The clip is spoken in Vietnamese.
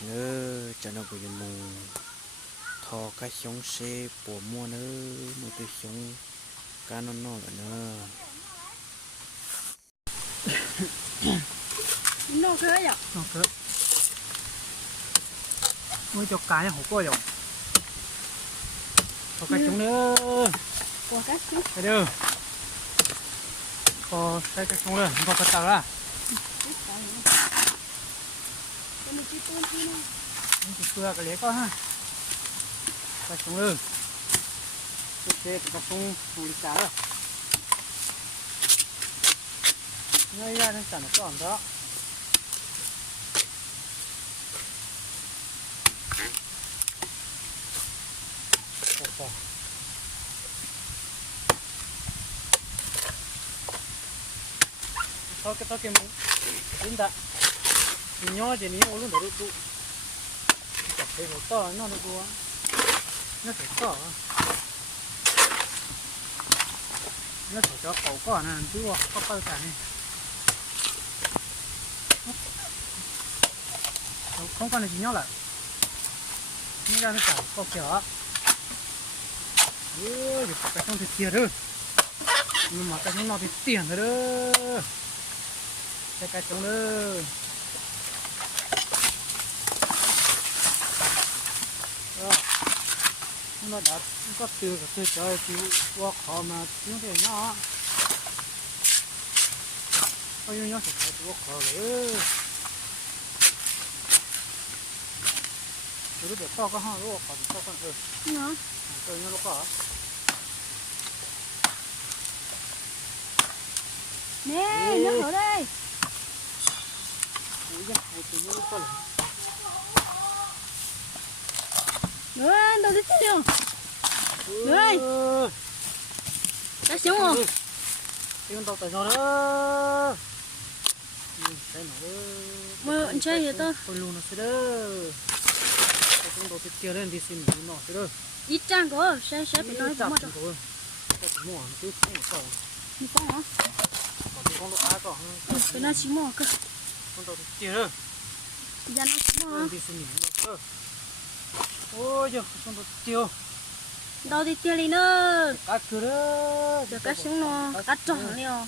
nữa cho nó bây giờ mù thò cái giống xe của mua nữa một cái giống cá nó là nữa nó khơi à nó khơi mới cho cá hổ coi rồi có cái chúng nữa của cá chứ cái đưa có cái chúng nữa có cái tàu ra mình chỉ tuôn đi nữa chỉ cưa cái lấy có ha cái chúng nữa cái chúng không đi cá rồi ngay ra nên chẳng có đó thôi cái mũ đến đã nhỏ thì ní ô luôn để đủ chặt thấy một to nó đua nó phải to nó phải cho cậu có nè chứ có cơ cả này không còn là gì nhỏ lại nó ra nó cả có kiểu ôi cái trong thịt kia rồi nhưng mà cái trong nó thì tiền rồi đó cái trong nữa nó đã có từ cái từ trời chịu qua khó mà tiếng thế nhỏ bao nhiêu nhỏ thì phải qua khó nữa rồi để to cái hàng rồi khó thì to con hơn nó tôi nhớ lúc đó nè nó ở đây ui giời hai từ nhớ lúc đó nữa đâu đi theo Rồi. Đã xuống không? Tiếng tàu tại sao đó? Cái nó Mơ anh chơi vậy ta? tôi luôn nó sẽ đó. Tiếng tàu tiếp kia lên đi xin nó sẽ đó. Ít trang của sẽ bị nói chặt mất rồi. rồi. Cái mua nó cứ không có sao. Đi phong hả? Còn cái con lỗ á còn. Cái nó chỉ mua cơ. Con tàu tiếp kia đó. Giờ nó chỉ mua. Đi xin nó. Ôi giời, con tàu tiêu. Đâu đi tiêu đi nữa. Cá cửa đó. Giờ cá xuống nó, cá tròn liều.